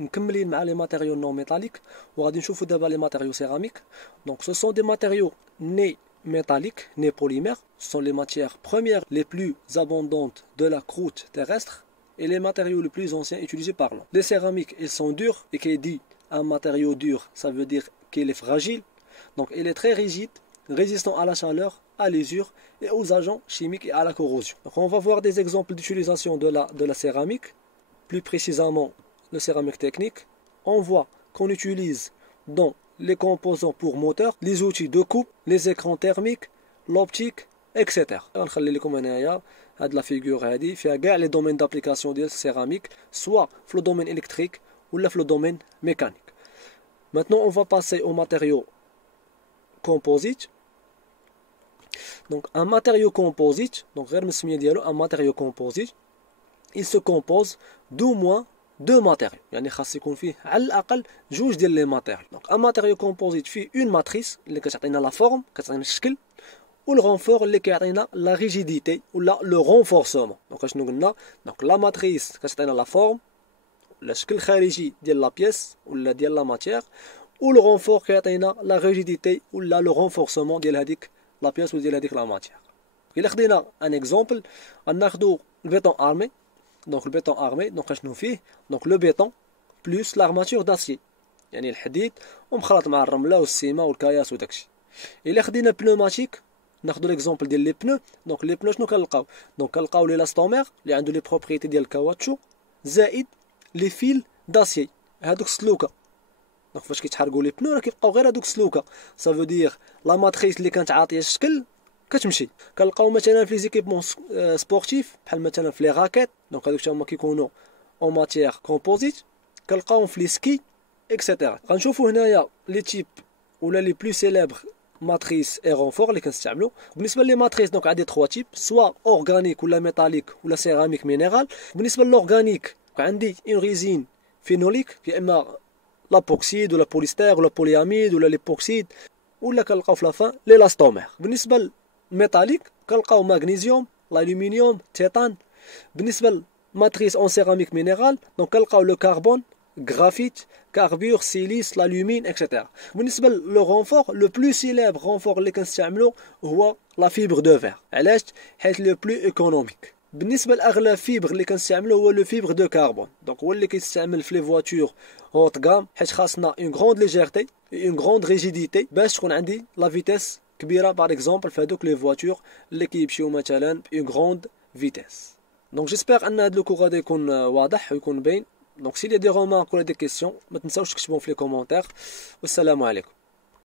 مكملين مع les matériaux non métalliques وغادي نشوفوا دابا les matériaux céramiques. Donc ce sont des matériaux nés métalliques, nés polymères. Ce sont les matières premières les plus abondantes de la croûte terrestre et les matériaux les plus anciens utilisés par l'homme. Les céramiques, ils sont durs, et qui dit un matériau dur, ça veut dire qu'il est fragile. Donc il est très rigide, résistant à la chaleur, à l'usure et aux agents chimiques et à la corrosion. Donc on va voir des exemples d'utilisation de la céramique, plus précisément le céramique technique. On voit qu'on utilise dans les composants pour moteurs, les outils de coupe, les écrans thermiques, l'optique, etc. غنخلي لكم هنايا هاد لا فيغور هادي فيها كاع لي دومين دابليكاسيون ديال السيراميك سوا في لو دومين الكتريك ولا في لو دومين ميكانيك. Maintenant on va passer au matériau composite. Donc un matériau composite, donc غير من السميه ديالو un matériau composite, il se compose d'au moins deux matériaux. يعني خاص يكون فيه على الاقل جوج ديال لي ماتيريو. Donc un matériau composite فيه une matrice اللي كتعطينا لا فورم، كتعطينا الشكل، والرونفور اللي كيعطينا لا ريجيديتي ولا لو رونفورسمون. دونك اشنو قلنا؟ دونك لا ماتريس كتعطينا لا فورم ولا الشكل الخارجي ديال لا بيس ولا ديال لا ماتيير، ولو رونفور كيعطينا لا ريجيديتي ولا لو رونفورسمون ديال هذيك لا بيس ولا ديال هذيك لا ماتيير. الا خدينا ان اكزومبل غناخدو البيطون ارمي. دونك البيطون ارمي دونك اشنو فيه؟ دونك لو بيطون بلوس لارماتور داسيي، يعني الحديد ومخلط مع الرمله والسيمه والكياس وداكشي. الا خدينا بنوماتيك ناخذ ليكزومبل ديال لي بنو. دونك لي بنو شنو كنلقاو؟ دونك كنلقاو لي لاستومير اللي عنده لي بروبريتي ديال الكاواتشو زائد لي فيل داسيي، هادوك سلوكه. دونك فاش كيتحرقوا لي بنو راه كيبقاو غير هادوك سلوكه، سا فو دير لا ماتريس اللي كانت عاطيه الشكل كتمشي. كنلقاو مثلا في ليزيكيبمون سبورتيف بحال مثلا في لي راكيت، دونك هادوك هما كيكونوا اون ماتيير كومبوزيت، كنلقاوهم في لي سكي اكسيتيرا. غنشوفوا هنايا لي تيب ولا لي بلو سيليبر ماتريس اي رونفور اللي كنستعملوا. بالنسبه لي ماتريس دونك عندي 3 تيب، سوا اورغانيك ولا ميتاليك ولا سيراميك مينيرال. بالنسبه للاورغانيك عندي اون ريزين فينوليك، يا اما لابوكسيد ولا بوليستير ولا بولياميد ولا ليبوكسيد، ولا كنلقاو في لافان لي لاستومير. بالنسبه للميتاليك كنلقاو مغنيسيوم، الالومنيوم، تيتان. بالنسبه للماتريس اون سيراميك مينيرال دونك كنلقاو لو كربون، غرافيت، كاربور، سيليس، لالومين اكسيتيرا. بالنسبه لو رونفور لو بلو سيليبر رونفور اللي كنستعملو هو لا فيبر دو فير. علاش؟ حيت لو بلو ايكونوميك. بالنسبه لاغلى فيبر اللي كنستعملو هو لو فيبر دو كربون. دونك هو اللي كيستعمل في لي فواتور هوت غام، حيت خاصنا اون غروند ليجيرتي اون غروند ريجيديتي باش تكون عندي لا فيتيس كبيره. باغ اكزومبل في هذوك لي فواتور اللي كيمشيو مثلا باون غروند فيتيس. دونك جيسبر ان هذا الكور غادي يكون واضح ويكون باين. Donc s'il y a des remarques ou des questions, ما تنساوش تكتبوهم في les commentaires. والسلام عليكم.